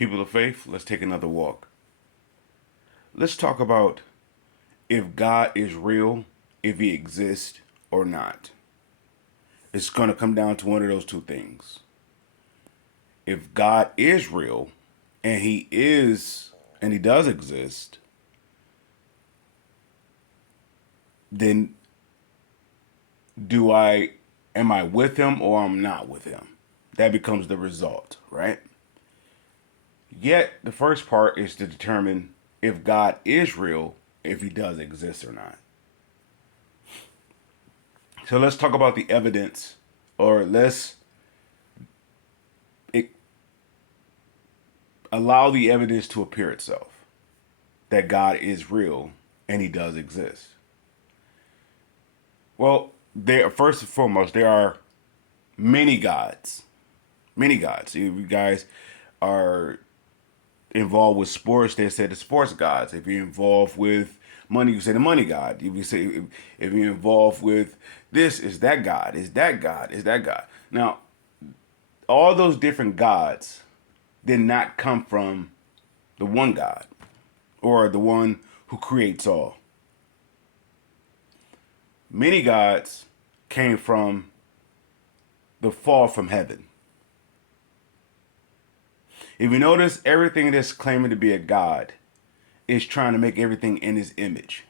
People of faith, let's take another walk. Let's talk about if God is real, if he exists or not. It's going to come down to one of those two things. If God is real and he is and he does exist, then do I am I with him or I'm not with him? That becomes the result, right? Yet the first part is to determine if God is real, if he does exist or not. So let's talk about the evidence, or let's it, allow the evidence to appear itself that God is real and he does exist. Well, there first and foremost, there are many gods. Many gods. If you guys are involved with sports, they say the sports gods. If you're involved with money, you say the money god. If you say if you're involved with this, is that God? Is that God? Is that God? Now, all those different gods did not come from the one God or the one who creates all. Many gods came from the fall from heaven. If you notice, everything that's claiming to be a god is trying to make everything in his image.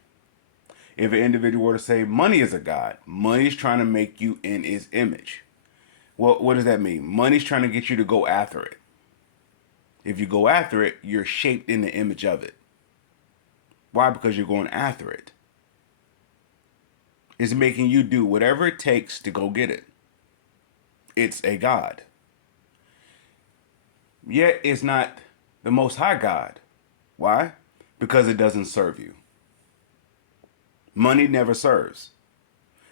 If an individual were to say money is a god, money's trying to make you in his image. Well, what does that mean? Money's trying to get you to go after it. If you go after it, you're shaped in the image of it. Why? Because you're going after it. It's making you do whatever it takes to go get it. It's a god. Yet it's not the most high God. Why? Because it doesn't serve you. Money never serves.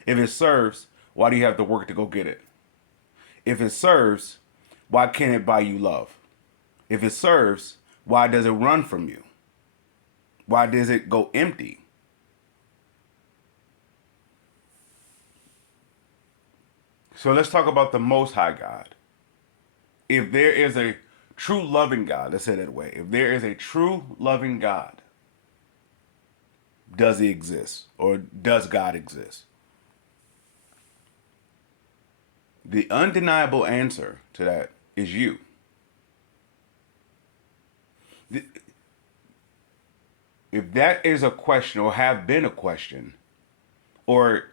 If it serves, why do you have to work to go get it? If it serves, why can't it buy you love? If it serves, why does it run from you? Why does it go empty? So let's talk about the Most High God. If there is a true loving God, let's say it that way. If there is a true loving God, does he exist? Or does God exist? The undeniable answer to that is you. If that is a question or have been a question, or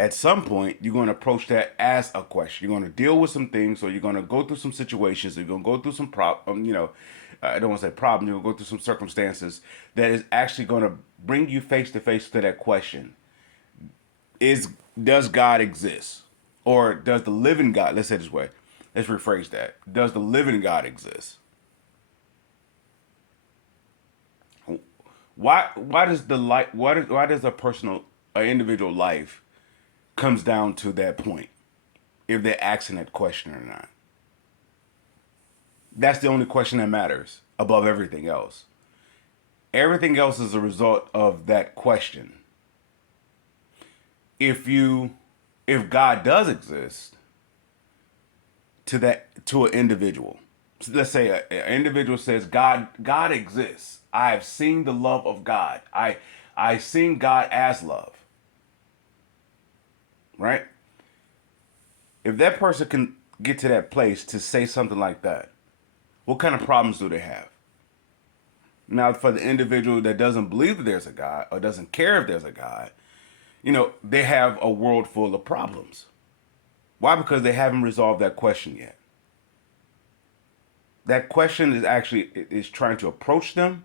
at some point you're going to approach that as a question, you're going to deal with some things, or you're going to go through some situations, or you're going to go through some I don't want to say problem, you're going to go through some circumstances that is actually going to bring you face to face to that question. Does God exist? Or does the living God, let's say it this way, let's rephrase that. Does the living God exist? Why does the life why does a individual life comes down to that point if they're asking that question or not? That's the only question that matters above everything else. Everything else is a result of that question. If you if God does exist to an individual, so let's say an individual says God exists. I have seen the love of God. I seen God as love. Right? If that person can get to that place to say something like that, what kind of problems do they have? Now, for the individual that doesn't believe that there's a God or doesn't care if there's a God, they have a world full of problems. Why? Because they haven't resolved that question yet. That question is trying to approach them,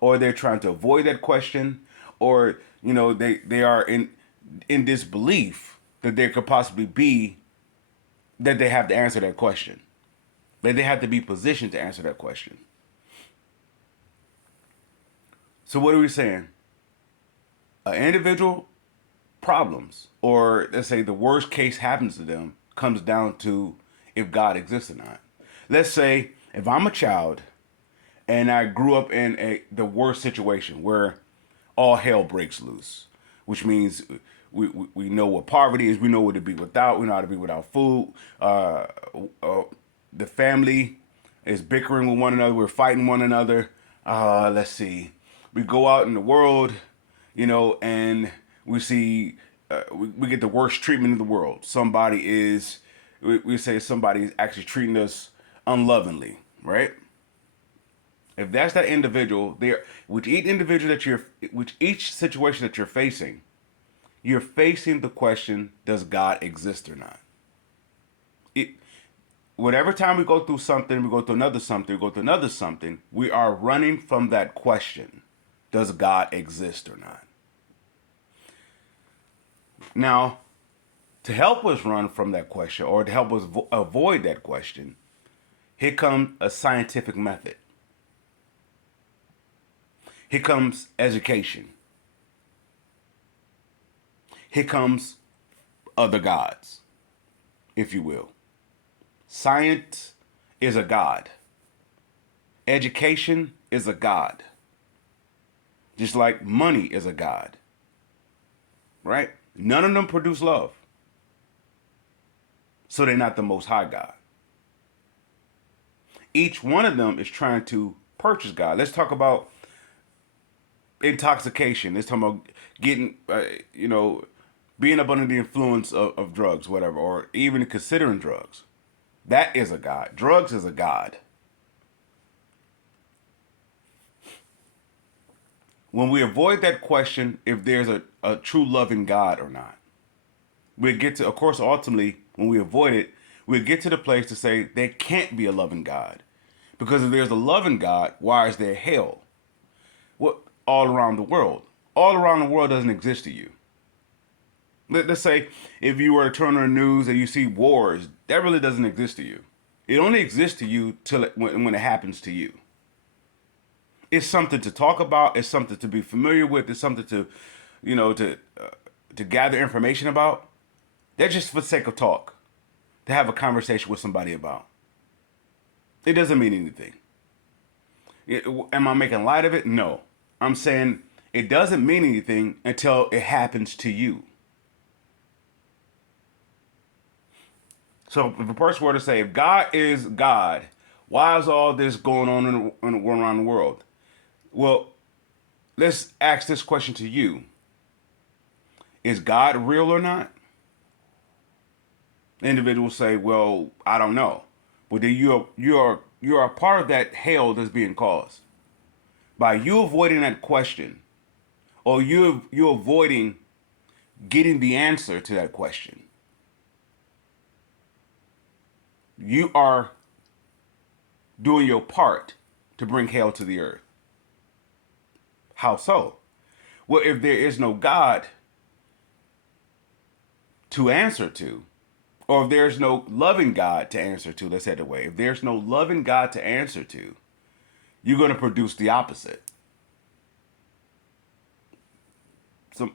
or they're trying to avoid that question, or they are in disbelief that there could possibly be that they have to answer that question. That they have to be positioned to answer that question. So what are we saying? Individual problems, or let's say the worst case happens to them, comes down to if God exists or not. Let's say if I'm a child and I grew up in the worst situation where all hell breaks loose, which means we know what poverty is, we know what to be without, we know how to be without food. The family is bickering with one another. We're fighting one another. Let's see. We go out in the world, and we see we get the worst treatment in the world. We say somebody is actually treating us unlovingly, right? If that's that individual, there, with each situation that you're facing the question: does God exist or not? It, whatever time we go through something, we go through another something, we go through another something, we are running from that question: does God exist or not? Now, to help us run from that question or to help us avoid that question, here comes a scientific method. Here comes education. Here comes other gods, if you will. Science is a god. Education is a god. Just like money is a god. Right? None of them produce love. So they're not the most high God. Each one of them is trying to purchase God. Let's talk about intoxication. Let's talk about getting, being up under the influence of drugs, whatever, or even considering drugs. That is a god. Drugs is a god. When we avoid that question, if there's a true loving God or not, we'll get to, of course, ultimately, when we avoid it, we'll get to the place to say there can't be a loving God. Because if there's a loving God, why is there hell? What, all around the world? All around the world doesn't exist to you. Let's say if you were to turn on the news and you see wars, that really doesn't exist to you. It only exists to you when it happens to you. It's something to talk about. It's something to be familiar with. It's something to, to gather information about. That's just for the sake of talk, to have a conversation with somebody about. It doesn't mean anything. Am I making light of it? No. I'm saying it doesn't mean anything until it happens to you. So if a person were to say, if God is God, why is all this going on around the world? Well, let's ask this question to you. Is God real or not? Individuals say, well, I don't know. But then you are a part of that hell that's being caused. By you avoiding that question, or you avoiding getting the answer to that question, you are doing your part to bring hell to the earth. How so? Well, if there is no God to answer to, or if there's no loving God to answer to, let's say it that way. If there's no loving God to answer to, you're going to produce the opposite.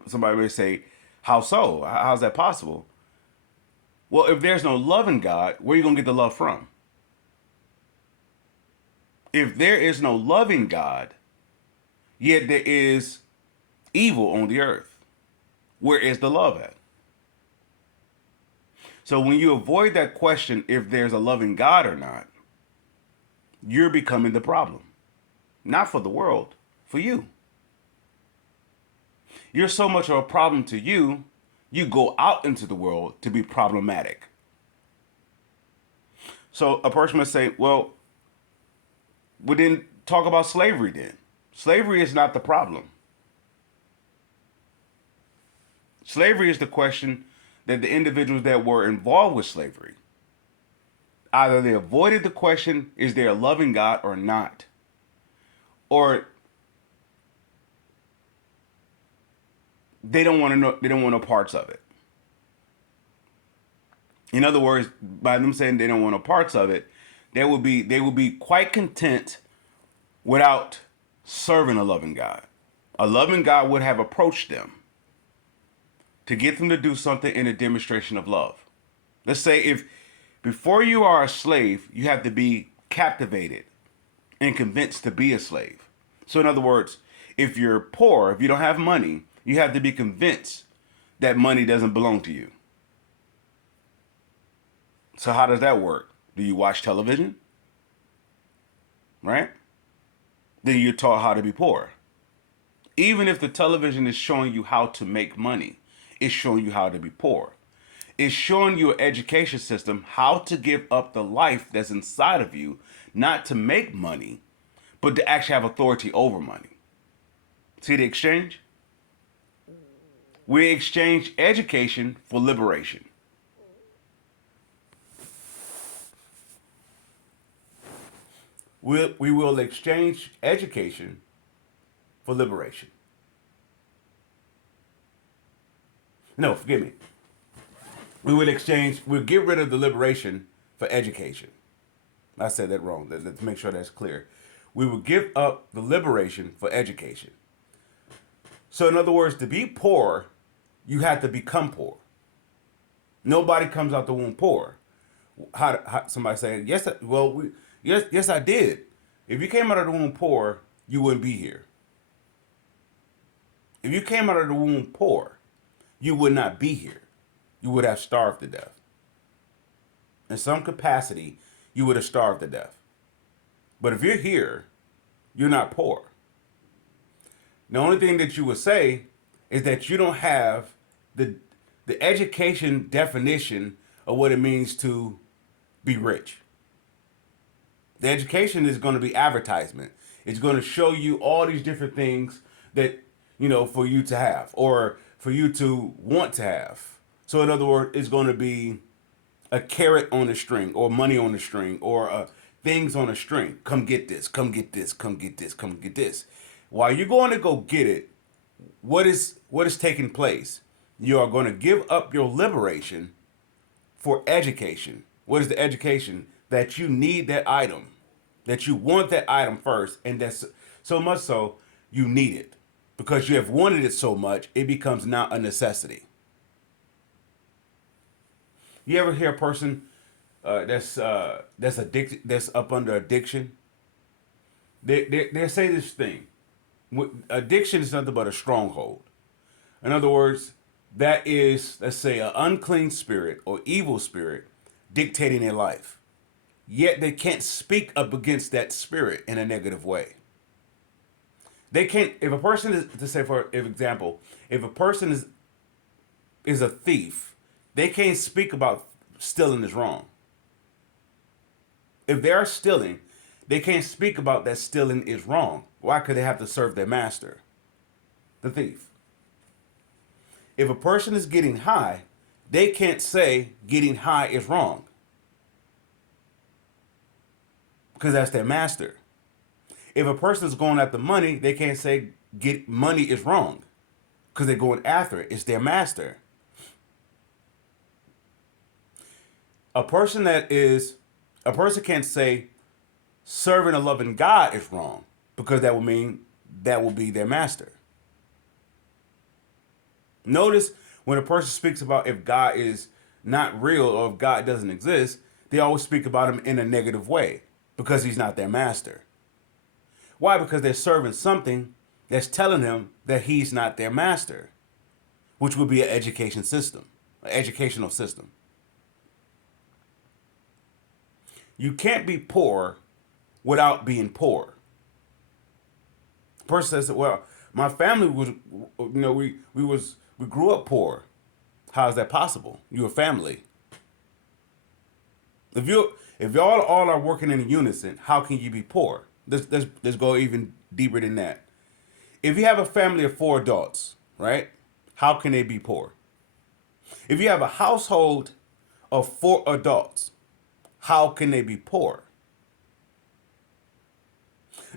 Somebody may say, how so? How's that possible? Well, if there's no loving God, where are you going to get the love from? If there is no loving God, yet there is evil on the earth, where is the love at? So when you avoid that question, if there's a loving God or not, you're becoming the problem. Not for the world, for you. You're so much of a problem to you, you go out into the world to be problematic. So a person would say, well, we didn't talk about slavery then. Slavery is not the problem. Slavery is the question that the individuals that were involved with slavery, either they avoided the question, is there a loving God or not? Or they don't want to know, they don't want no parts of it. In other words, by them saying they don't want no parts of it, they would be quite content without serving a loving God. A loving God would have approached them to get them to do something in a demonstration of love. Let's say if before you are a slave, you have to be captivated and convinced to be a slave. So in other words, if you're poor, if you don't have money, you have to be convinced that money doesn't belong to you. So how does that work? Do you watch television? right? Then you're taught how to be poor. Even if the television is showing you how to make money, it's showing you how to be poor. It's showing you an education system how to give up the life that's inside of you, not to make money, but to actually have authority over money. See the exchange? We exchange education for liberation. We will exchange education for liberation. No, forgive me. We'll get rid of the liberation for education. I said that wrong. Let's make sure that's clear. We will give up the liberation for education. So, in other words, to be poor, you have to become poor. Nobody comes out the womb poor. How somebody saying yes? Yes, I did. If you came out of the womb poor, you wouldn't be here. If you came out of the womb poor, you would not be here. You would have starved to death. In some capacity, you would have starved to death. But if you're here, you're not poor. The only thing that you would say is that you don't have the the education definition of what it means to be rich. The education is going to be advertisement. It's going to show you all these different things that, for you to have or for you to want to have. So in other words, it's going to be a carrot on a string or money on a string or things on a string. Come get this, come get this, come get this, come get this. While you're going to go get it, what is taking place? You are going to give up your liberation for education. What is the education? That you need that item, that you want that item first, and that's so much so you need it because you have wanted it so much it becomes now a necessity. You ever hear a person that's addicted, that's up under addiction? They say this thing: addiction is nothing but a stronghold. In other words, that is, let's say, an unclean spirit or evil spirit dictating their life. Yet they can't speak up against that spirit in a negative way. They can't. If a person is, to say for example, if a person is a thief, they can't speak about stealing is wrong. If they are stealing, they can't speak about that stealing is wrong. Why? Could they have to serve their master, the thief? If a person is getting high, they can't say getting high is wrong because that's their master. If a person is going after money, they can't say get money is wrong because they're going after it. It's their master. A person can't say serving a loving God is wrong because that would mean that will be their master. Notice when a person speaks about if God is not real or if God doesn't exist, they always speak about him in a negative way because he's not their master. Why? Because they're serving something that's telling them that he's not their master, which would be an education system, an educational system. You can't be poor without being poor. The person says, "Well, my family was, we grew up poor. How is that possible? You're a family. If y'all all are working in unison, how can you be poor? Let's go even deeper than that. If you have a family of 4 adults, right? How can they be poor? If you have a household of 4 adults, how can they be poor?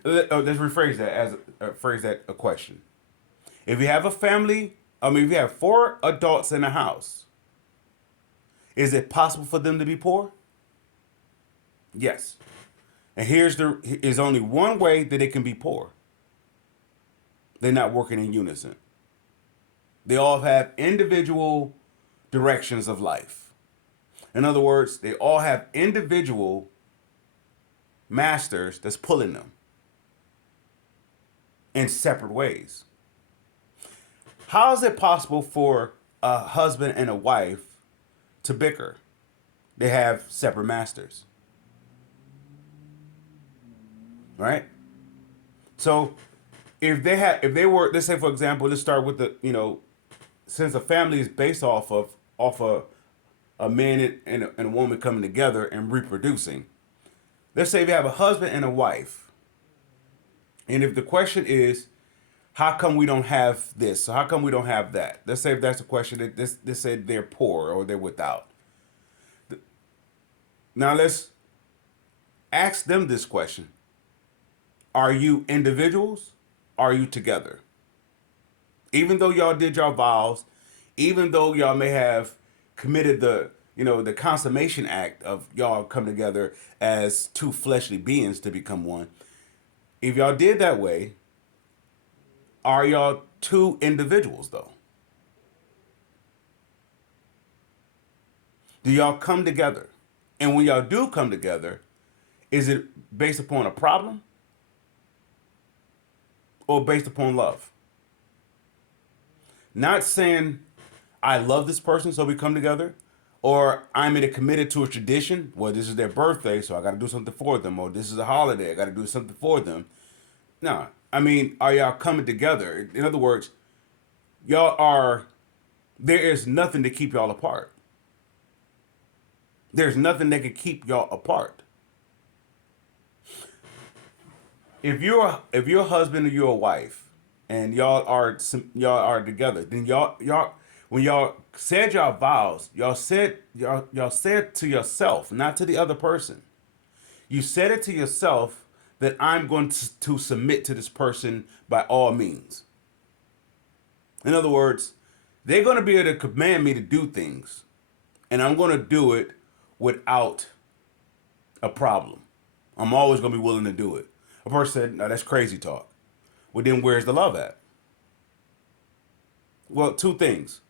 Let's rephrase that as a question. If you have a family, if you have 4 adults in a house, is it possible for them to be poor? Yes. And here's only one way that they can be poor. They're not working in unison. They all have individual directions of life. In other words, they all have individual masters that's pulling them in separate ways. How is it possible for a husband and a wife to bicker? They have separate masters. right? So if they were, let's say for example, let's start with the, since a family is based off a man and a woman coming together and reproducing. Let's say if you have a husband and a wife, and if the question is, how come we don't have this? So how come we don't have that? Let's say if that's the question, that this say they're poor or they're without. Now let's ask them this question: are you individuals? Are you together? Even though y'all did your vows, even though y'all may have committed the consummation act of y'all come together as two fleshly beings to become one. If y'all did that way, are y'all two individuals though? Do y'all come together? And when y'all do come together, is it based upon a problem or based upon love? Not saying I love this person, so we come together, or I'm in a committed to a tradition. Well, this is their birthday, so I got to do something for them, or this is a holiday, I got to do something for them. No, I mean, are y'all coming together? In other words, y'all are. There is nothing to keep y'all apart. There's nothing that can keep y'all apart. If you're a husband or you're a wife, and y'all are together, then y'all when y'all said y'all vows, y'all said to yourself, not to the other person. You said it to yourself that I'm going to submit to this person by all means. In other words, they're going to be able to command me to do things, and I'm going to do it without a problem. I'm always going to be willing to do it. A person said, "No, that's crazy talk." Well, then where's the love at? Well, two things.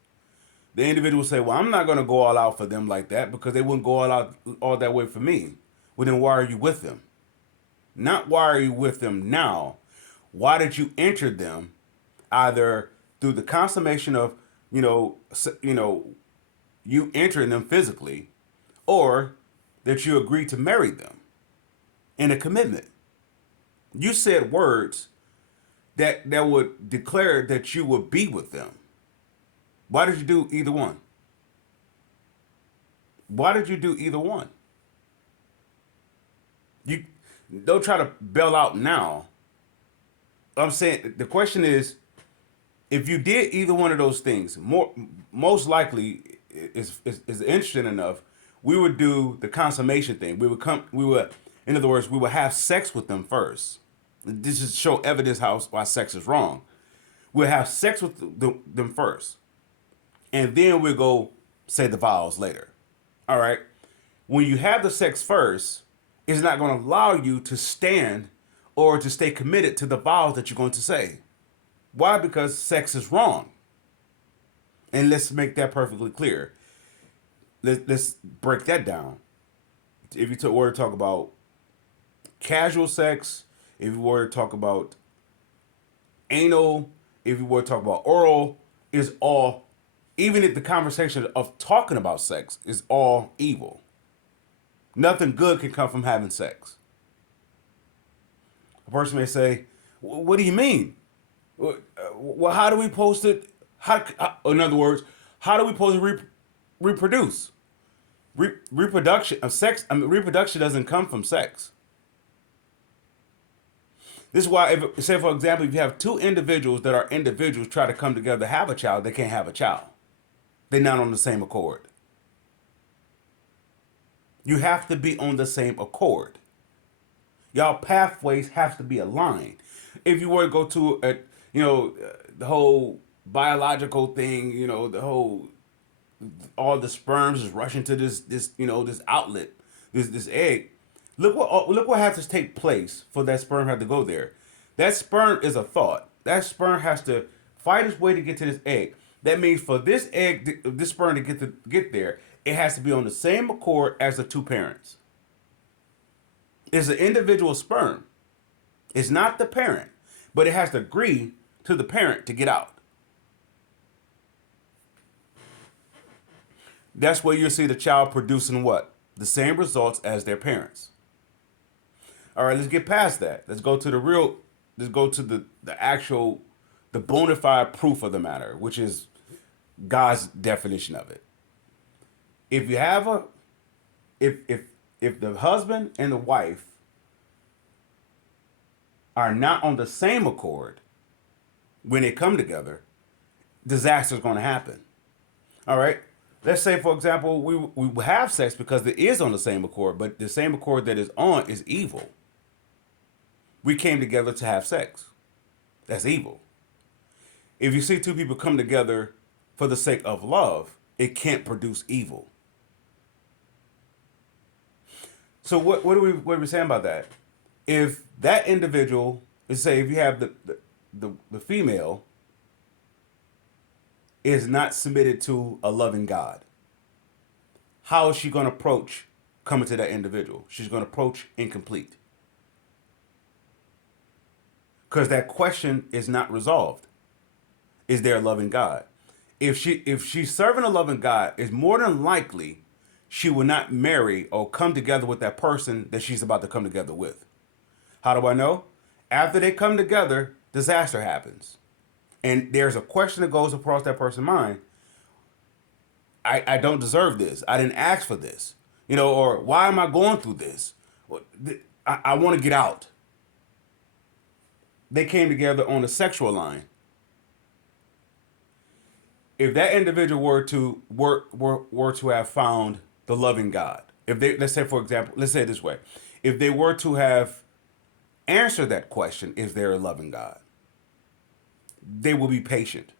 The individual say, "Well, I'm not going to go all out for them like that because they wouldn't go all out all that way for me." Well, then why are you with them? Not why are you with them now? Why did you enter them either through the consummation of, you know, you entering them physically, or that you agreed to marry them in a commitment? You said words that would declare that you would be with them. Why did you do either one? Why did you do either one? You don't try to bail out now. I'm saying the question is, if you did either one of those things, most likely is interesting enough, we would do the consummation thing. We would, in other words, we would have sex with them first. This is show evidence why sex is wrong. We'll have sex with them first, and then we'll go say the vows later. All right. When you have the sex first, it's not going to allow you to stand or to stay committed to the vows that you're going to say. Why? Because sex is wrong. And let's make that perfectly clear. Let's break that down. If you were to talk about casual sex, if you were to talk about anal, if you were to talk about oral, is all, even if the conversation of talking about sex is all evil. Nothing good can come from having sex. A person may say, "What do you mean? Well, how do we post it? In other words, how do we post to reproduce? Reproduction of sex. I mean, reproduction doesn't come from sex. This is why, if, say for example, if you have two individuals that are individuals try to come together to have a child, they can't have a child. They're not on the same accord. You have to be on the same accord. Y'all pathways have to be aligned. If you were to go to the whole biological thing, the whole, all the sperms is rushing to this outlet, this egg. Look what has to take place for that sperm have to go there. That sperm is a thought. That sperm has to fight its way to get to this egg. That means for this sperm to get there, it has to be on the same accord as the two parents. It's an individual sperm. It's not the parent, but it has to agree to the parent to get out. That's where you'll see the child producing what? The same results as their parents. All right, let's get past that. Let's go to the real. Let's go to the actual, the bona fide proof of the matter, which is God's definition of it. If you have a, if if the husband and the wife are not on the same accord when they come together, disaster is going to happen. All right. Let's say, for example, we have sex because it is on the same accord, but the same accord that is on is evil. We came together to have sex. That's evil. If you see two people come together for the sake of love, it can't produce evil. So what are we saying about that? If that individual, let's say if you have the female is not submitted to a loving God, how is she going to approach coming to that individual? She's going to approach incomplete. Because that question is not resolved. Is there a loving God? If she's serving a loving God, it's more than likely she will not marry or come together with that person that she's about to come together with. How do I know? After they come together, disaster happens. And there's a question that goes across that person's mind. I don't deserve this. I didn't ask for this. Or why am I going through this? I want to get out. They came together on a sexual line. If that individual were to have found the loving God, if they, let's say, for example, let's say it this way, if they were to have answered that question, is there a loving God? They will be patient.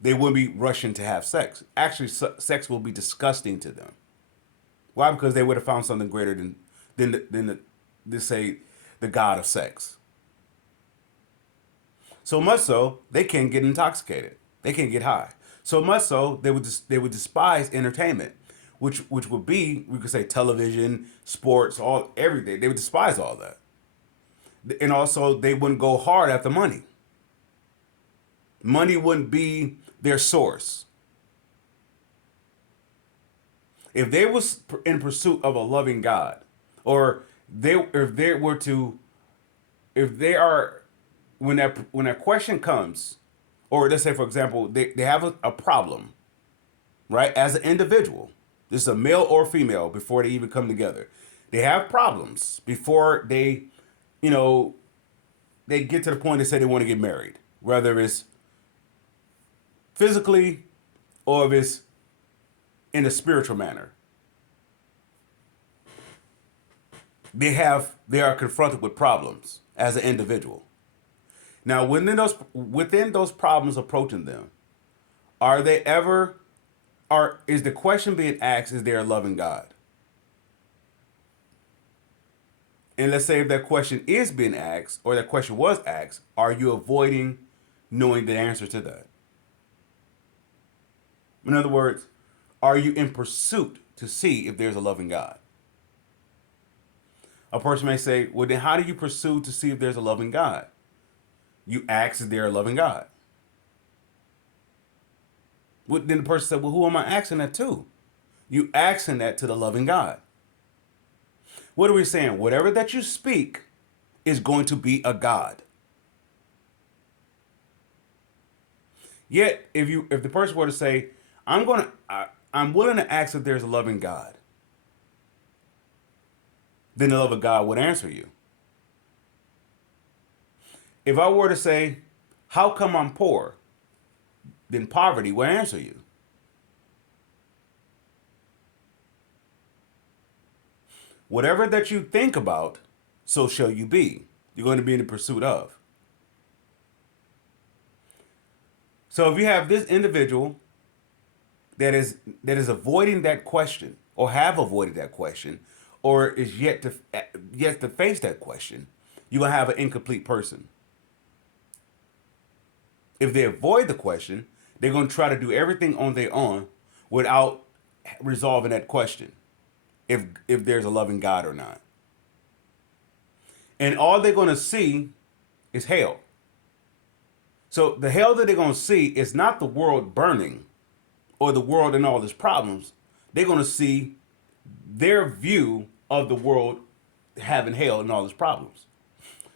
They wouldn't be rushing to have sex. Actually, sex will be disgusting to them. Why? Because they would have found something greater than say the God of sex. So much so they can't get intoxicated. They can't get high. So much so they would despise entertainment, which would be, we could say, television, sports, everything. They would despise all that, and also they wouldn't go hard after money. Money wouldn't be their source. If they was in pursuit of a loving God, or if they are, when that question comes, or let's say, for example, they have a problem, right? As an individual, this is a male or female before they even come together. They have problems before they get to the point they say they want to get married, whether it's physically or if it's in a spiritual manner. They are confronted with problems as an individual. Now, within those problems approaching them, is the question being asked, is there a loving God? And let's say if that question is being asked, or that question was asked, are you avoiding knowing the answer to that? In other words, are you in pursuit to see if there's a loving God? A person may say, well, then how do you pursue to see if there's a loving God? You ask, is there a loving God? Well, then the person said, well, who am I asking that to? You asking that to the loving God. What are we saying? Whatever that you speak is going to be a God. Yet, if the person were to say, I'm willing to ask if there's a loving God, then the love of God would answer you. If I were to say, how come I'm poor? Then poverty will answer you. Whatever that you think about, so shall you be. You're going to be in the pursuit of. So if you have this individual that is avoiding that question, or have avoided that question, or is yet to face that question, you're going to have an incomplete person. If they avoid the question, they're going to try to do everything on their own without resolving that question, if there's a loving God or not. And all they're going to see is hell. So the hell that they're going to see is not the world burning or the world and all its problems. They're going to see their view of the world having hell and all its problems.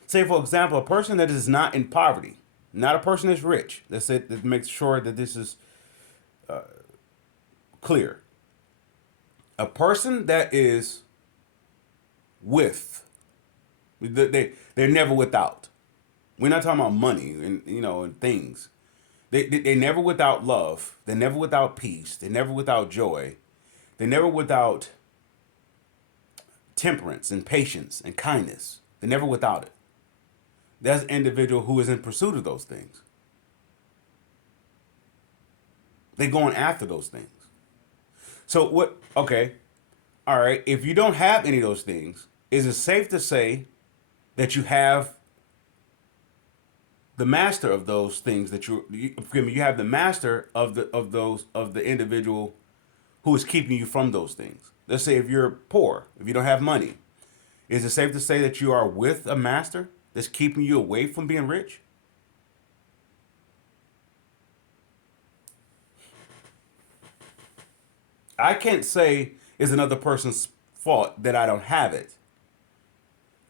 Say, for example, a person that is not in poverty, not a person that's rich. That's it. That makes sure that this is clear. A person that is with, they're never without. We're not talking about money and and things. They're never without love. They're never without peace. They're never without joy. They're never without temperance and patience and kindness. They're never without it. That's an individual who is in pursuit of those things. They're going after those things. So what? Okay, all right. If you don't have any of those things, is it safe to say that you have the master of those things that forgive me, you have the master of the individual who is keeping you from those things. Let's say if you're poor, if you don't have money, is it safe to say that you are with a master that's keeping you away from being rich? I can't say it's another person's fault that I don't have it.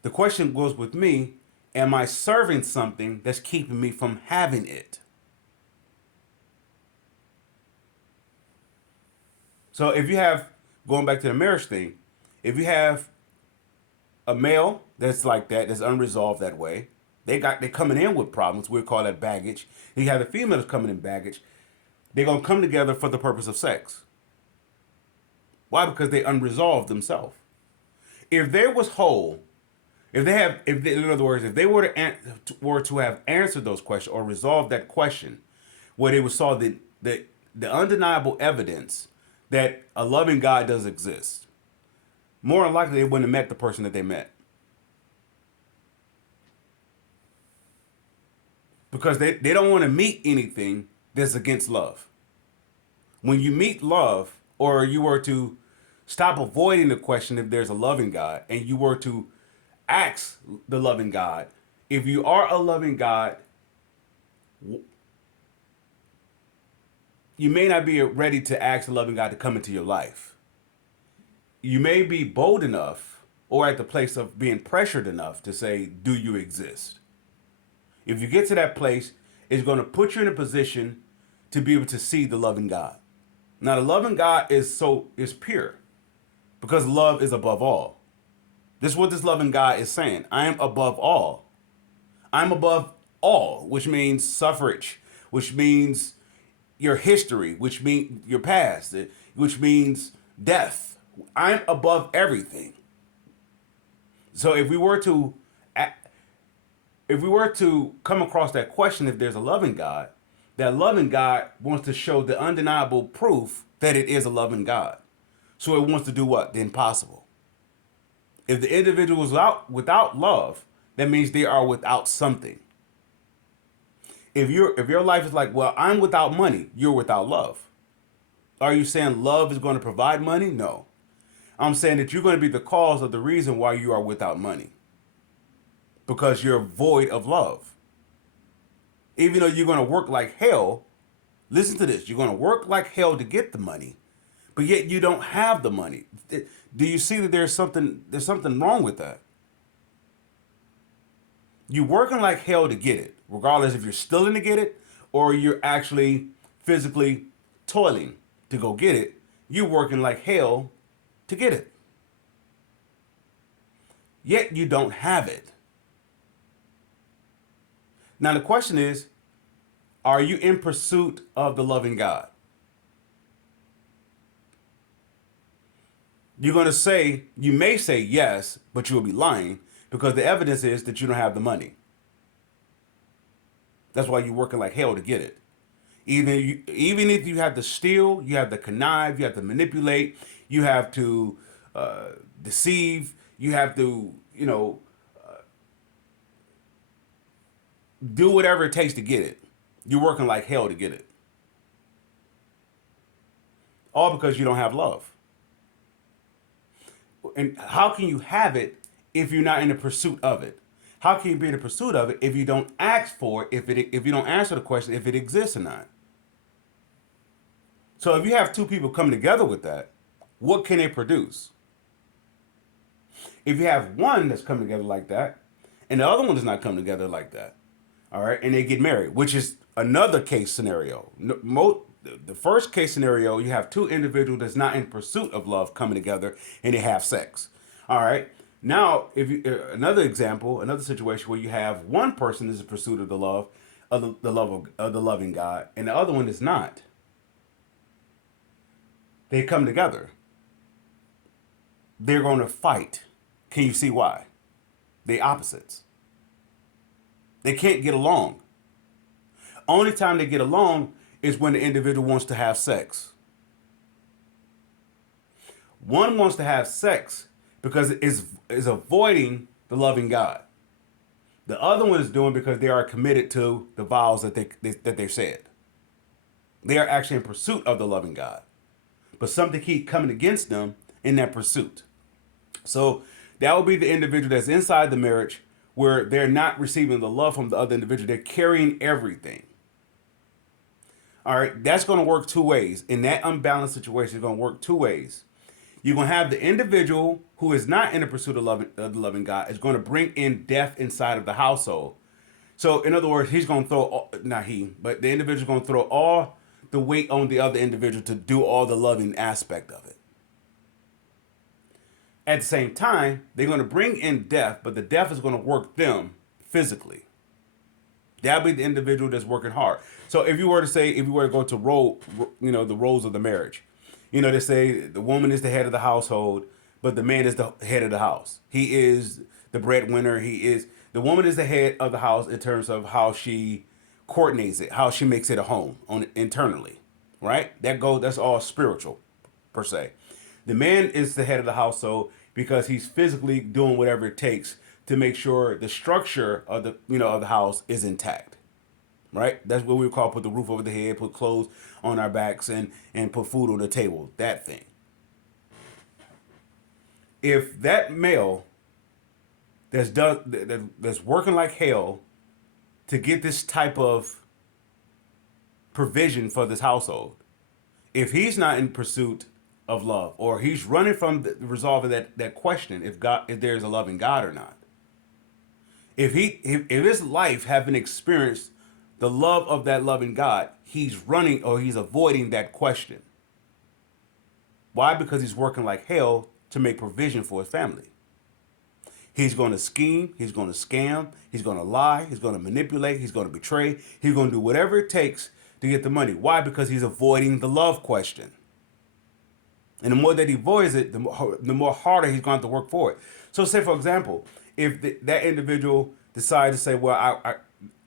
The question goes with me, am I serving something that's keeping me from having it? So if you have, going back to the marriage thing, if you have a male that's like that, that's unresolved that way, they're coming in with problems. We call that baggage. You have the female that's coming in baggage. They're gonna come together for the purpose of sex. Why? Because they unresolved themselves. If they was whole, if they have, if they, in other words, if they were to have answered those questions or resolved that question, where they would saw the undeniable evidence that a loving God does exist, more than likely they wouldn't have met the person that they met. Because they don't want to meet anything that's against love. When you meet love, or you were to stop avoiding the question if there's a loving God, and you were to ask the loving God, if you are a loving God, you may not be ready to ask the loving God to come into your life. You may be bold enough or at the place of being pressured enough to say, do you exist? If you get to that place, it's going to put you in a position to be able to see the loving God. Now, the loving God is pure because love is above all. This is what this loving God is saying. I am above all. I'm above all, which means suffrage, which means your history, which means your past, which means death. I'm above everything. So if we were to come across that question, if there's a loving God, that loving God wants to show the undeniable proof that it is a loving God. So it wants to do what? The impossible. If the individual is without love, that means they are without something. If your life is like, well, I'm without money, you're without love. Are you saying love is going to provide money? No. I'm saying that you're going to be the cause of the reason why you are without money. Because you're void of love. Even though you're going to work like hell, listen to this. You're going to work like hell to get the money, but yet you don't have the money. Do you see that there's something wrong with that? You're working like hell to get it, regardless if you're stealing to get it or you're actually physically toiling to go get it. You're working like hell to get it. Yet you don't have it. Now the question is, are you in pursuit of the loving God? You're going to say, you may say yes, but you will be lying because the evidence is that you don't have the money. That's why you're working like hell to get it. Even if you have to steal, you have to connive, you have to manipulate, you have to deceive, you have to, do whatever it takes to get it. You're working like hell to get it. All because you don't have love. And how can you have it if you're not in the pursuit of it? How can you be in the pursuit of it if you don't ask for it, if you don't answer the question if it exists or not? So if you have two people coming together with that, what can they produce? If you have one that's come together like that, and the other one does not come together like that, all right, and they get married, which is another case scenario. The first case scenario, you have two individuals that's not in pursuit of love coming together and they have sex. All right. Now, if you another example, another situation where you have one person is in pursuit of the love, of the loving God, and the other one is not. They come together. They're going to fight. Can you see why? They opposites. They can't get along. Only time they get along is when the individual wants to have sex. One wants to have sex because it is avoiding the loving God. The other one is doing because they are committed to the vows that they've said. They are actually in pursuit of the loving God, but something keep coming against them in that pursuit. So that would be the individual that's inside the marriage where they're not receiving the love from the other individual. They're carrying everything. All right, that's going to work two ways. In that unbalanced situation, it's going to work two ways. You're going to have the individual who is not in the pursuit of the loving God is going to bring in death inside of the household. So, in other words, he's going to throw, not he, but the individual is going to throw all the weight on the other individual to do all the loving aspect of it. At the same time, they're going to bring in death, but the death is going to work them physically. That'll be the individual that's working hard. So if you were to go to the roles of the marriage, they say the woman is the head of the household, but the man is the head of the house. He is the breadwinner. The woman is the head of the house in terms of how she coordinates it, how she makes it a home internally, right? That's all spiritual per se. The man is the head of the household because he's physically doing whatever it takes to make sure the structure of the house is intact, right? That's what we call put the roof over the head, put clothes on our backs, and put food on the table. That thing. If that male that's working like hell to get this type of provision for this household, if he's not in pursuit of love, or he's running from resolving that question if there's a loving God or not. If his life haven't experienced the love of that loving God, he's running or he's avoiding that question. Why? Because he's working like hell to make provision for his family. He's going to scheme, he's going to scam, he's going to lie, he's going to manipulate, he's going to betray, he's going to do whatever it takes to get the money. Why? Because he's avoiding the love question. And the more that he avoids it, the more harder he's going to have to work for it. So say, for example, if that individual decides to say, well, I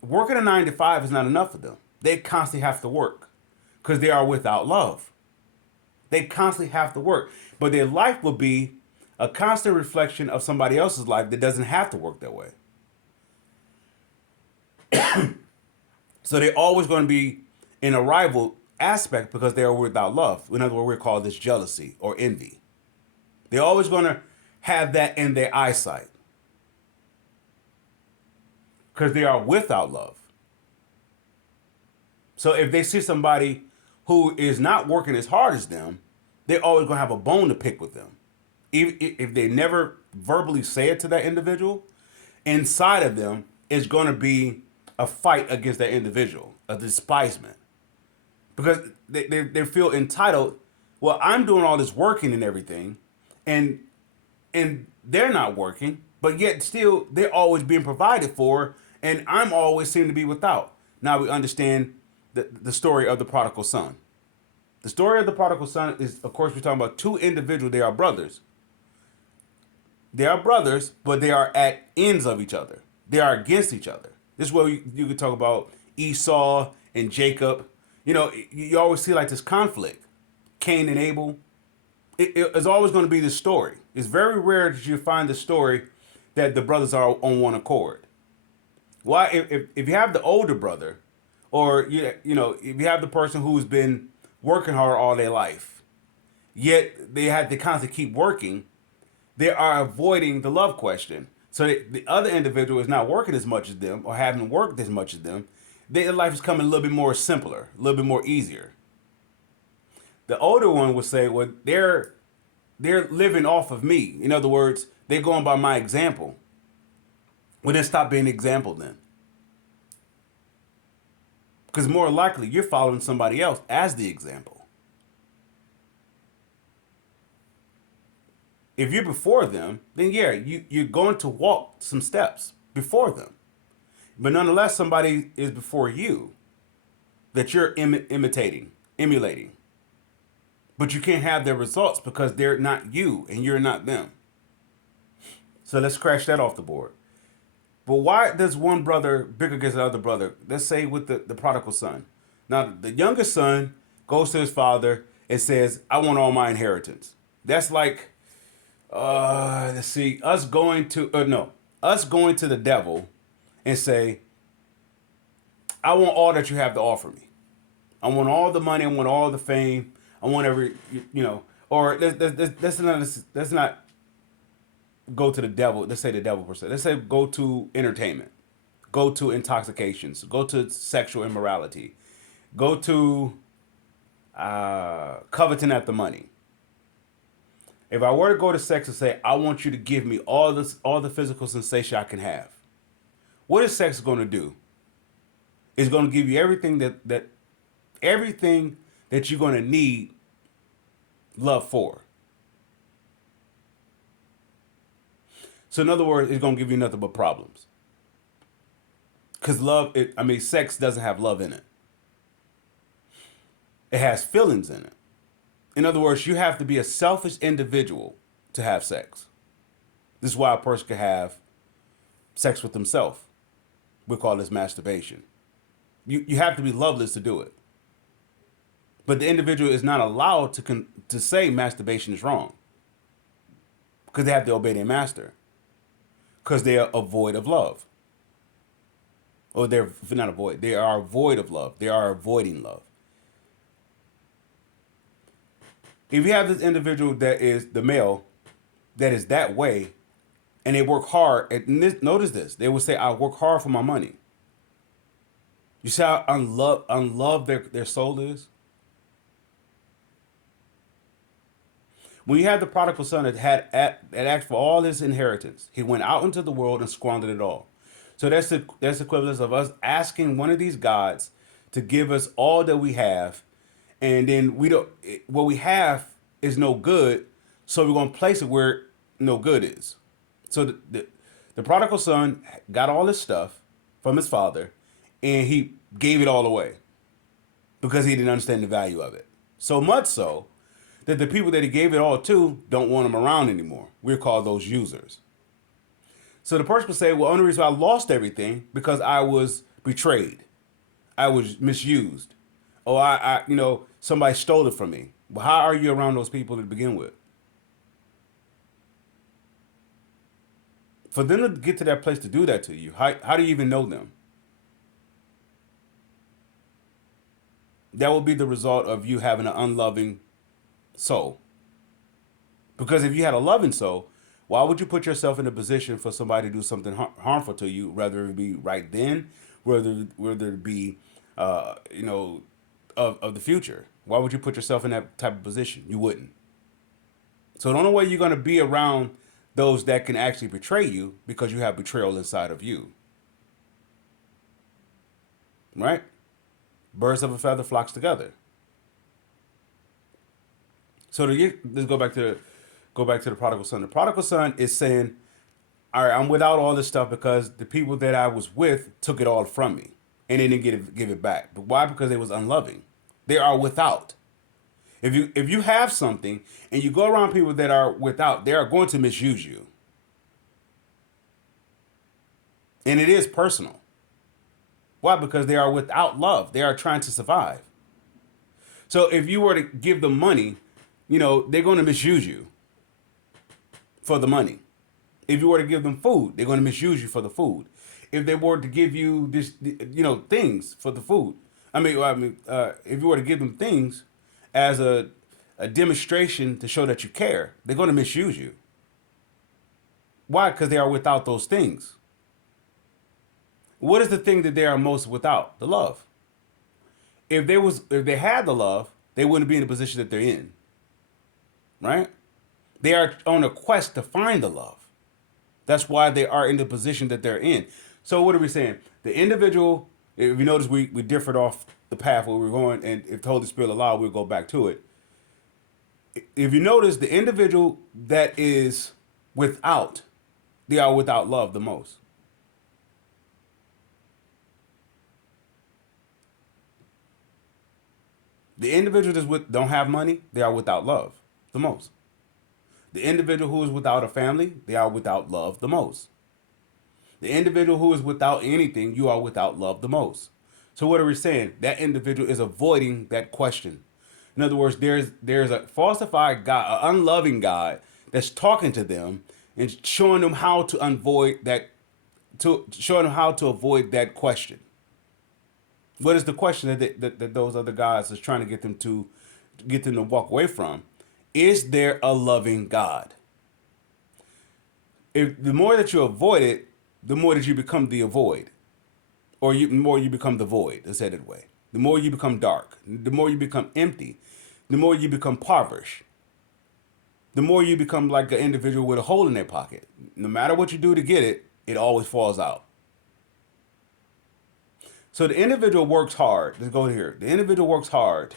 working a 9 to 5 is not enough for them. They constantly have to work because they are without love. They constantly have to work. But their life will be a constant reflection of somebody else's life that doesn't have to work that way. So they're always going to be in a rival aspect because they are without love. In other words, we call this jealousy or envy. They're always going to have that in their eyesight because they are without love. So if they see somebody who is not working as hard as them, they're always going to have a bone to pick with them. Even if they never verbally say it to that individual, inside of them is going to be a fight against that individual, a despisement. Because they feel entitled. Well, I'm doing all this working and everything, and they're not working, but yet still they're always being provided for, and I'm always seem to be without. Now we understand the story of the prodigal son. The story of the prodigal son is, of course, we're talking about two individuals. They are brothers. They are brothers, but they are at ends of each other. They are against each other. This is where you could talk about Esau and Jacob. You always see like this conflict. Cain and Abel. It's always going to be this story. It's very rare that you find the story that the brothers are on one accord. Why? If you have the older brother, or if you have the person who's been working hard all their life, yet they have to constantly keep working, they are avoiding the love question. So the other individual is not working as much as them or haven't worked as much as them. Their life is coming a little bit more simpler, a little bit more easier. The older one would say, well, they're living off of me. In other words, They're going by my example. Well, then stop being an example then. Because more likely you're following somebody else as the example. If you're before them, then yeah, you're going to walk some steps before them. But nonetheless, somebody is before you that you're imitating, emulating. But you can't have their results because they're not you and you're not them. So let's scratch that off the board. But why does one brother bigger against the other brother? Let's say with the prodigal son. Now, the youngest son goes to his father and says, I want all my inheritance. That's like, let's see, us going to the devil and say, I want all that you have to offer me. I want all the money. I want all the fame. I want every, or let's not go to the devil. Let's say the devil per se. Let's say go to entertainment, go to intoxications, go to sexual immorality, go to coveting at the money. If I were to go to sex and say, I want you to give me all the physical sensation I can have, what is sex going to do? It's going to give you everything everything that you're going to need love for. So in other words, it's going to give you nothing but problems. Because sex doesn't have love in it. It has feelings in it. In other words, you have to be a selfish individual to have sex. This is why a person can have sex with himself. We call this masturbation. You have to be loveless to do it. But the individual is not allowed to say masturbation is wrong. Because they have to obey their master. Because they are void of love. Or they're not avoid. They are void of love. They are avoiding love. If you have this individual that is the male, that is that way, and they work hard, notice this, they will say, I work hard for my money. You see how unloved their soul is? When you have the prodigal son that had asked for all his inheritance, he went out into the world and squandered it all. So that's the equivalent of us asking one of these gods to give us all that we have, and then what we have is no good, so we're going to place it where no good is. So the prodigal son got all his stuff from his father, and he gave it all away because he didn't understand the value of it. So much so that the people that he gave it all to don't want him around anymore. We're called those users. So the person would say, well, the only reason I lost everything because I was betrayed. I was misused. Or somebody stole it from me. Well, how are you around those people to begin with? For them to get to that place to do that to you, how do you even know them? That will be the result of you having an unloving soul. Because if you had a loving soul, why would you put yourself in a position for somebody to do something harmful to you, whether it be right then, whether it be, of the future? Why would you put yourself in that type of position? You wouldn't. So the only way you're going to be around those that can actually betray you because you have betrayal inside of you. Right? Birds of a feather flocks together. So let's go back to the prodigal son. The prodigal son is saying, all right, I'm without all this stuff because the people that I was with took it all from me and they didn't give it back. But why? Because they was unloving. They are without. If you have something and you go around people that are without, they are going to misuse you. And it is personal. Why? Because they are without love. They are trying to survive. So if you were to give them money, they're going to misuse you for the money. If you were to give them food, they're going to misuse you for the food. If they were to give you this, things for the food. If you were to give them things as a demonstration to show that you care, they're going to misuse you. Why? Because they are without those things. What is the thing that they are most without? The love. If they had the love, they wouldn't be in the position that they're in. Right? They are on a quest to find the love. That's why they are in the position that they're in. So what are we saying? The individual, if you notice, we differed off the path where we were going, and if the Holy Spirit allowed, we'll go back to it. If you notice, the individual that is without, they are without love the most. The individual that's don't have money, they are without love the most. The individual who is without a family, they are without love the most. The individual who is without anything, you are without love the most. So what are we saying? That individual is avoiding that question. In other words, there's a falsified God, an unloving God that's talking to them and showing them how to avoid that, to showing them how to avoid that question. What is the question that those other gods is trying to get them to walk away from? Is there a loving God? If the more that you avoid it, the more that you become the avoid, or the more you become the void. Let's say it that way. The more you become dark, the more you become empty, the more you become impoverished, the more you become like an individual with a hole in their pocket. No matter what you do to get it, it always falls out. So the individual works hard. Let's go here. The individual works hard.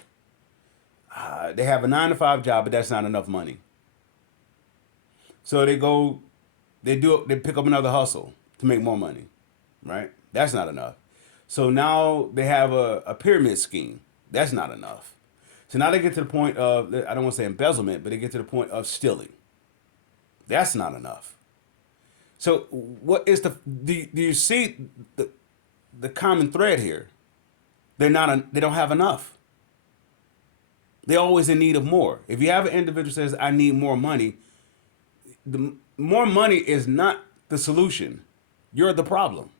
They have a 9 to 5 job, but that's not enough money. So they pick up another hustle to make more money, right? That's not enough. So now they have a pyramid scheme. That's not enough. So now they get to the point of, I don't want to say embezzlement, but they get to the point of stealing. That's not enough. So what is do you see the common thread here? They don't have enough. They're always in need of more. If you have an individual who says, I need more money, the more money is not the solution. You're the problem.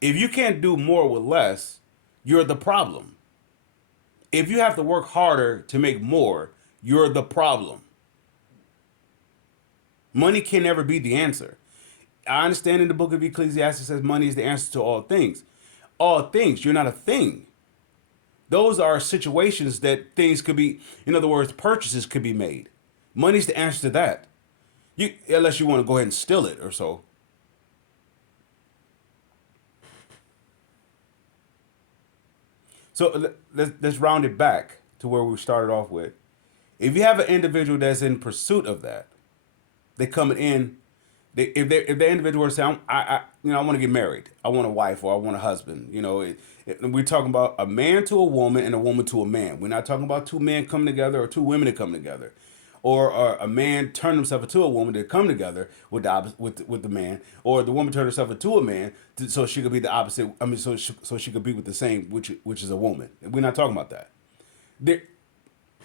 If you can't do more with less, you're the problem. If you have to work harder to make more, you're the problem. Money can never be the answer. I understand in the book of Ecclesiastes says money is the answer to all things. All things, you're not a thing. Those are situations that things could be, in other words, purchases could be made. Money's the answer to that. Unless you want to go ahead and steal it or so. So let's round it back to where we started off with. If you have an individual that's in pursuit of that, they coming in. If the individual were to say, I want to get married, I want a wife or I want a husband. We're talking about a man to a woman and a woman to a man. We're not talking about two men coming together or two women that come together, or a man turn himself into a woman to come together with the man, or the woman turn herself into a man so she could be the opposite. I mean, so she could be with the same, which is a woman. We're not talking about that.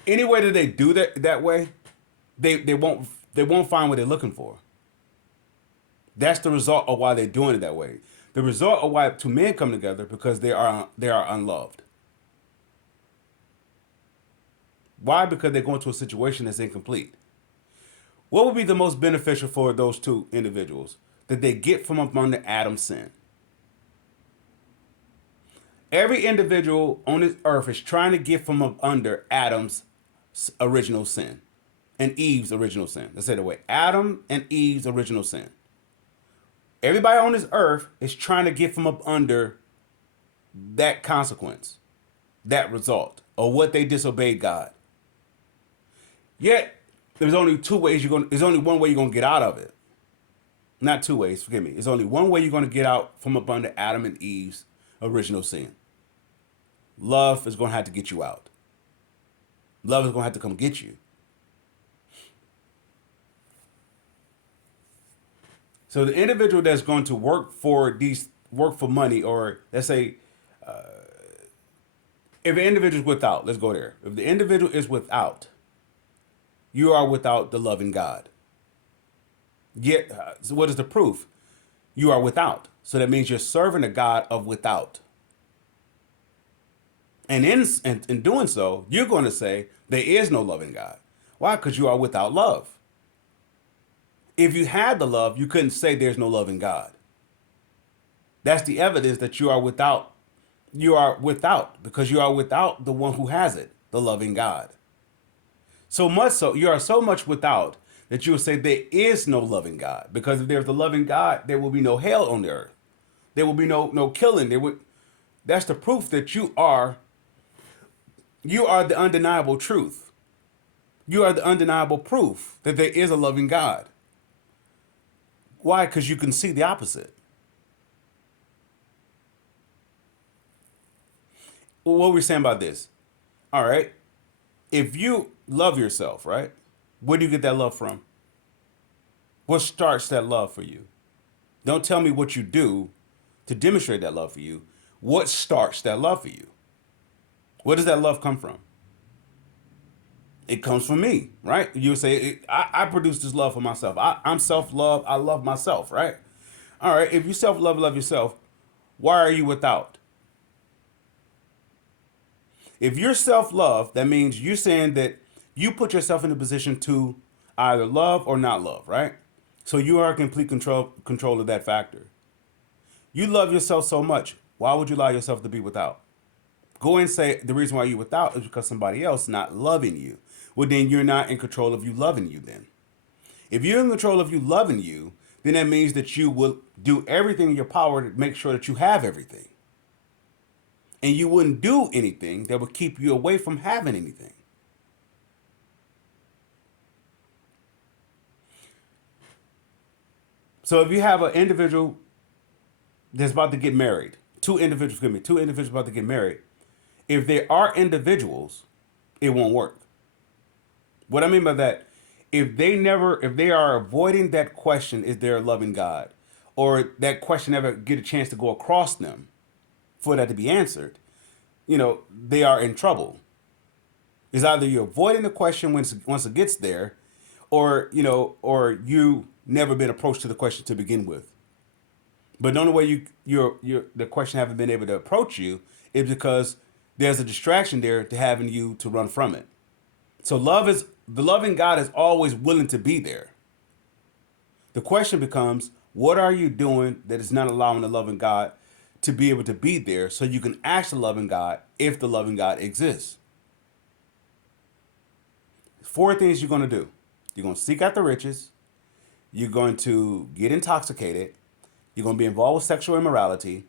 Any way that they do that way, they won't find what they're looking for. That's the result of why they're doing it that way. The result of why two men come together because they are unloved. Why? Because they're going to a situation that's incomplete. What would be the most beneficial for those two individuals that they get from up under Adam's sin? Every individual on this earth is trying to get from up under Adam's original sin and Eve's original sin. Let's say it that way. Adam and Eve's original sin. Everybody on this earth is trying to get from up under that consequence, that result, or what they disobeyed God. Yet, there's only there's only one way you're gonna get out of it. Not two ways, forgive me. There's only one way you're gonna get out from up under Adam and Eve's original sin. Love is gonna have to get you out. Love is gonna have to come get you. So the individual that's going to work for money, or let's say, if the individual is without, let's go there. If the individual is without, you are without the loving God. Yet, so what is the proof? You are without. So that means you're serving a God of without. And in doing so, you're going to say there is no loving God. Why? Because you are without love. If you had the love, you couldn't say there's no loving God. That's the evidence that you are without. You are without because you are without the one who has it, the loving God. So much so, you are so much without that you would say there is no loving God. Because if there's a loving God, there will be no hell on the earth. There will be no killing. That's the proof that you are the undeniable truth. You are the undeniable proof that there is a loving God. Why? Because you can see the opposite. Well, what we're saying about this? All right. If you love yourself, right? Where do you get that love from? What starts that love for you? Don't tell me what you do to demonstrate that love for you. What starts that love for you? Where does that love come from? It comes from me, right? You would say, I produce this love for myself. I'm self-love. I love myself, right? All right. If you self-love, love yourself, why are you without? If you're self-love, that means you're saying that you put yourself in a position to either love or not love, right? So you are in complete control of that factor. You love yourself so much. Why would you allow yourself to be without? Go and say the reason why you're without is because somebody else not loving you. Well, then you're not in control of you loving you then. If you're in control of you loving you, then that means that you will do everything in your power to make sure that you have everything. And you wouldn't do anything that would keep you away from having anything. So if you have an individual that's about to get married, two individuals about to get married, if they are individuals, it won't work. What I mean by that, if they are avoiding that question, is there a loving God? Or that question never get a chance to go across them for that to be answered, they are in trouble. It's either you're avoiding the question once it gets there, or you never been approached to the question to begin with. But the only way the question haven't been able to approach you is because there's a distraction there to having you to run from it. So the loving God is always willing to be there. The question becomes, what are you doing that is not allowing the loving God to be able to be there so you can ask the loving God if the loving God exists? 4 things you're going to do. You're going to seek after riches. You're going to get intoxicated. You're going to be involved with sexual immorality,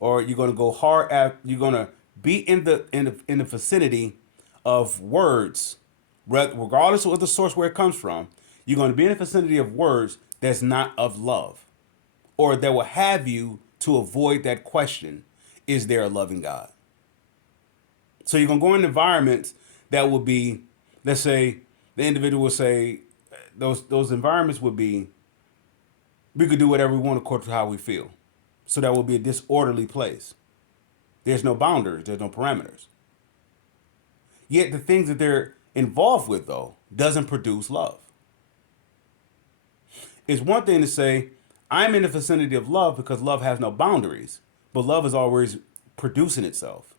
or you're going to go hard at. You're going to be in the vicinity of words, regardless of the source where it comes from. You're going to be in the vicinity of words that's not of love, or that will have you to avoid that question: is there a loving God? So you're going to go in environments that will be, let's say, the individual will say, those environments would be, we could do whatever we want according to how we feel. So that will be a disorderly place. There's no boundaries. There's no parameters. Yet the things that they're involved with, though, doesn't produce love. It's one thing to say, I'm in the vicinity of love because love has no boundaries, but love is always producing itself.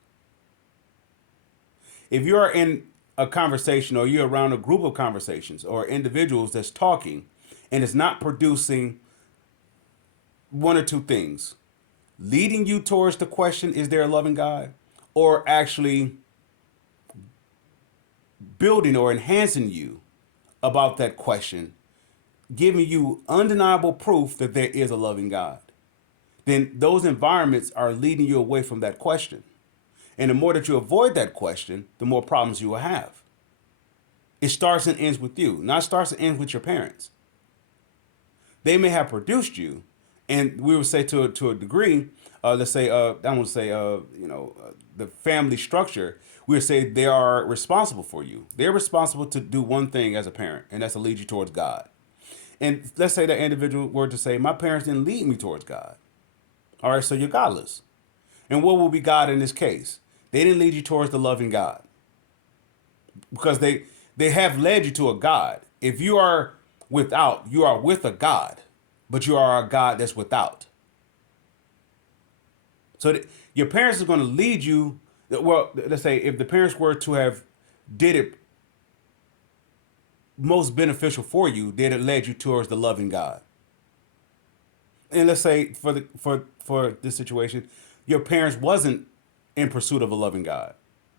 If you are in a conversation, or you're around a group of conversations or individuals that's talking and it's not producing one or two things, leading you towards the question, is there a loving God? Or actually building or enhancing you about that question, giving you undeniable proof that there is a loving God, then those environments are leading you away from that question. And the more that you avoid that question, the more problems you will have. It starts and ends with you, not starts and ends with your parents. They may have produced you, and we would say to a degree, let's say, I want to say, the family structure, we would say they are responsible for you. They're responsible to do one thing as a parent, and that's to lead you towards God. And let's say that individual were to say, my parents didn't lead me towards God. All right, so you're godless. And what will be God in this case? They didn't lead you towards the loving God, because they have led you to a God. If you are without, you are with a God, but you are a God that's without. So your parents are going to lead you. Well, let's say if the parents were to have did it most beneficial for you, they'd have led you towards the loving God. And let's say for this situation, your parents wasn't in pursuit of a loving God.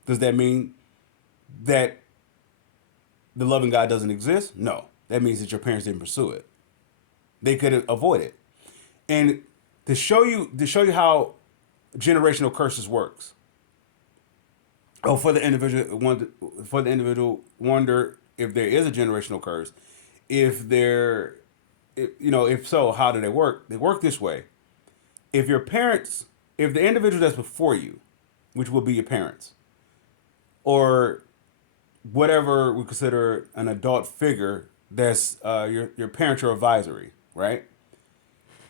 Does that mean that the loving God doesn't exist? No. that means that your parents didn't pursue it. They could avoid it. And to show you how generational curses works. Oh, for the individual wonder if there is a generational curse. If there, if so, how do they work? They work this way. If your parents, if the individual that's before you, which will be your parents, or whatever we consider an adult figure that's your parent or advisory, right?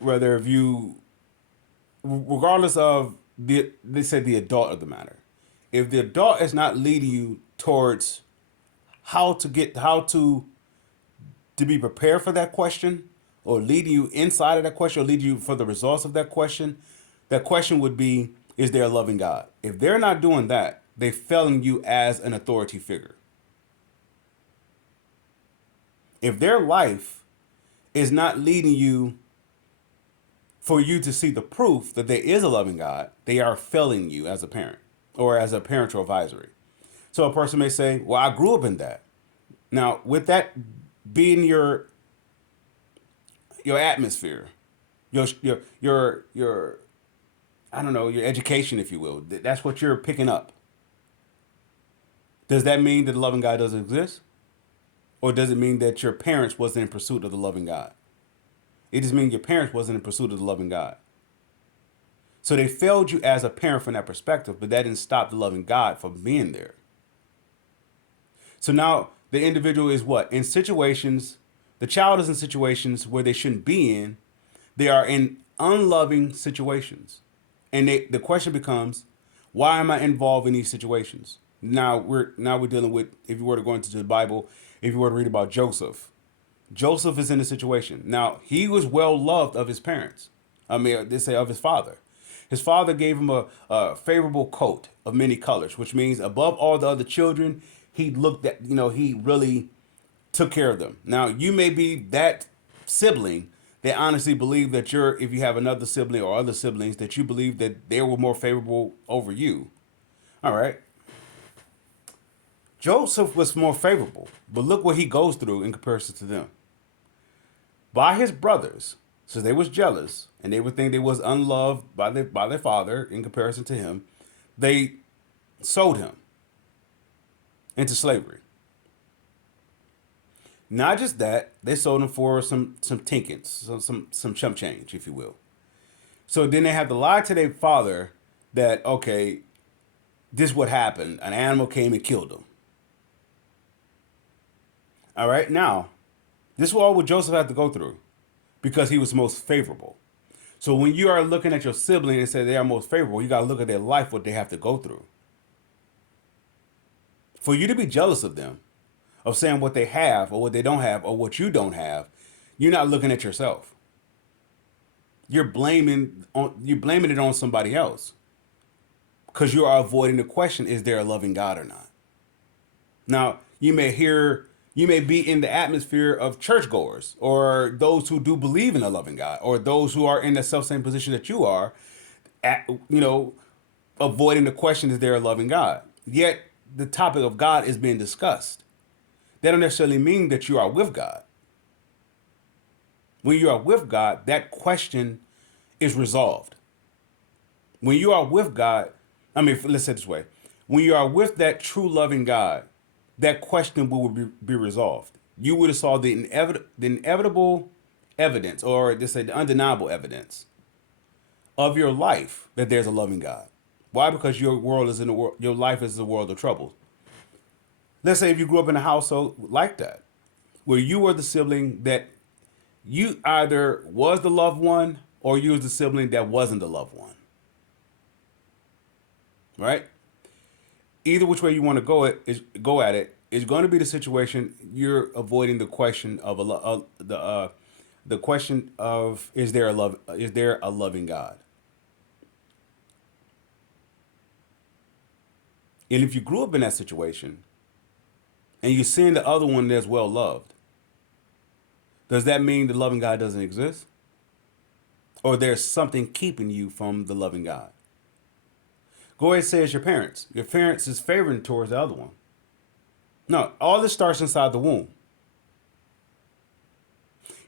Whether if you, regardless of they say the adult of the matter, if the adult is not leading you towards how to be prepared for that question, or leading you inside of that question, or leading you for the results of that question would be, is there a loving God? If they're not doing that, they're failing you as an authority figure. If their life is not leading you for you to see the proof that there is a loving God, they are failing you as a parent or as a parental advisory. So a person may say, well, I grew up in that. Now, with that being your atmosphere, your I don't know, your education, if you will, that's what you're picking up. Does that mean that the loving God doesn't exist? Or does it mean that your parents wasn't in pursuit of the loving God? It just means your parents wasn't in pursuit of the loving God. So they failed you as a parent from that perspective, but that didn't stop the loving God from being there. So now the individual is what? In situations, the child is in situations where they shouldn't be in. They are in unloving situations. And the question becomes, why am I involved in these situations? Now we're dealing with, if you were to go into the Bible, if you were to read about Joseph. Joseph is in a situation. Now, he was well loved of his parents. I mean, they say of his father. His father gave him a favorable coat of many colors, which means above all the other children, he looked at, he really took care of them. Now, you may be that sibling that honestly believe that if you have another sibling or other siblings, that you believe that they were more favorable over you. All right. Joseph was more favorable, but look what he goes through in comparison to them. By his brothers, so they was jealous and they would think they was unloved by their father in comparison to him, they sold him into slavery. Not just that, they sold him for some tinkets, some chump change, if you will. So then they have to lie to their father that, okay, this is what happened. An animal came and killed him. All right, now, this is all what Joseph had to go through because he was most favorable. So when you are looking at your sibling and say they are most favorable, you got to look at their life, what they have to go through. For you to be jealous of them, of saying what they have or what they don't have or what you don't have, you're not looking at yourself. You're blaming it on somebody else because you are avoiding the question: is there a loving God or not? Now you may be in the atmosphere of churchgoers or those who do believe in a loving God or those who are in the self same position that you are, avoiding the question: is there a loving God? Yet the topic of God is being discussed. That don't necessarily mean that you are with God. When you are with God, that question is resolved. When you are with God, let's say it this way. When you are with that true loving God, that question will be resolved. You would have saw the inevitable evidence, or just say the undeniable evidence of your life that there's a loving God. Why? Because your world is in the world. Your life is a world of trouble. Let's say if you grew up in a household like that, where you were the sibling that you either was the loved one or you was the sibling that wasn't the loved one. Right? Either which way you want to go at it is going to be the situation. You're avoiding the question of the question of is there a loving God? And if you grew up in that situation and you're seeing the other one that's well loved, does that mean the loving God doesn't exist? Or there's something keeping you from the loving God? Go ahead and say it's your parents. Your parents is favoring towards the other one. No, all this starts inside the womb.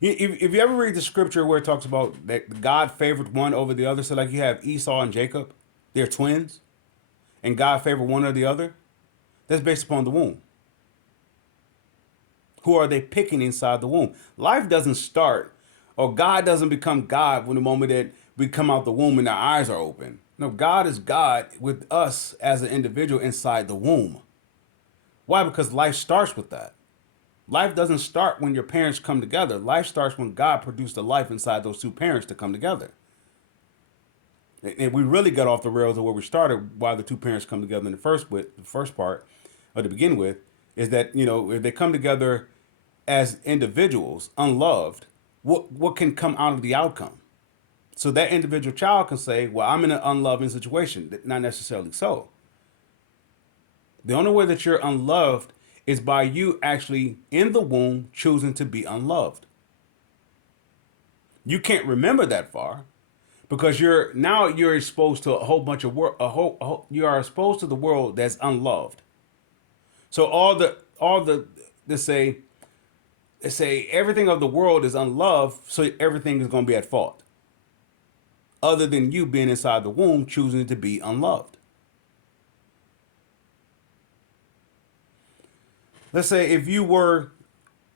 If you ever read the scripture where it talks about that God favored one over the other, so like you have Esau and Jacob, they're twins, and God favored one or the other, that's based upon the womb. Who are they picking inside the womb? Life doesn't start, or God doesn't become God when the moment that we come out the womb and our eyes are open. No, God is God with us as an individual inside the womb. Why? Because life starts with that. Life doesn't start when your parents come together. Life starts when God produced a life inside those two parents to come together. And we really got off the rails of where we started. Why the two parents come together in the first part, or to begin with, is that if they come together as individuals, unloved, what can come out of the outcome? So that individual child can say, "Well, I'm in an unloving situation." Not necessarily so. The only way that you're unloved is by you actually in the womb choosing to be unloved. You can't remember that far because you're exposed to a whole bunch of you are exposed to the world that's unloved. So they say everything of the world is unloved, so everything is going to be at fault. Other than you being inside the womb choosing to be unloved. Let's say if you were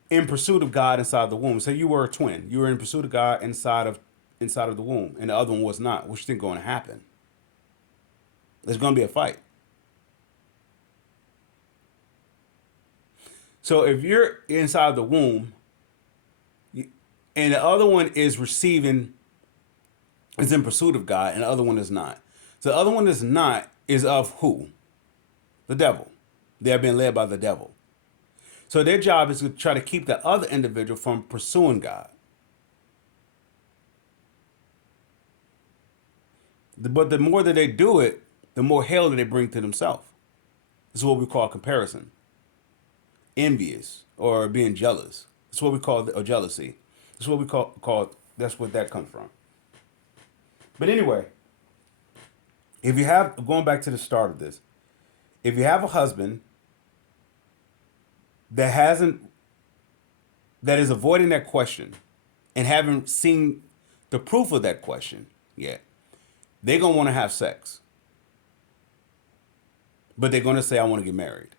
in pursuit of God inside the womb, say you were a twin, you were in pursuit of God inside of the womb, and the other one was not. What's think going to happen? There's going to be a fight. So if you're inside the womb, and the other one is in pursuit of God, and the other one is not. So the other one is not is of who? The devil. They are being led by the devil. So their job is to try to keep the other individual from pursuing God. But the more that they do it, the more hell that they bring to themselves. This is what we call comparison. Envious or being jealous. That's what we call jealousy. That's what we call that's what that comes from. But anyway, if you have going back to the start of this, if you have a husband that is avoiding that question and haven't seen the proof of that question yet, they're gonna want to have sex. But they're gonna say, I want to get married.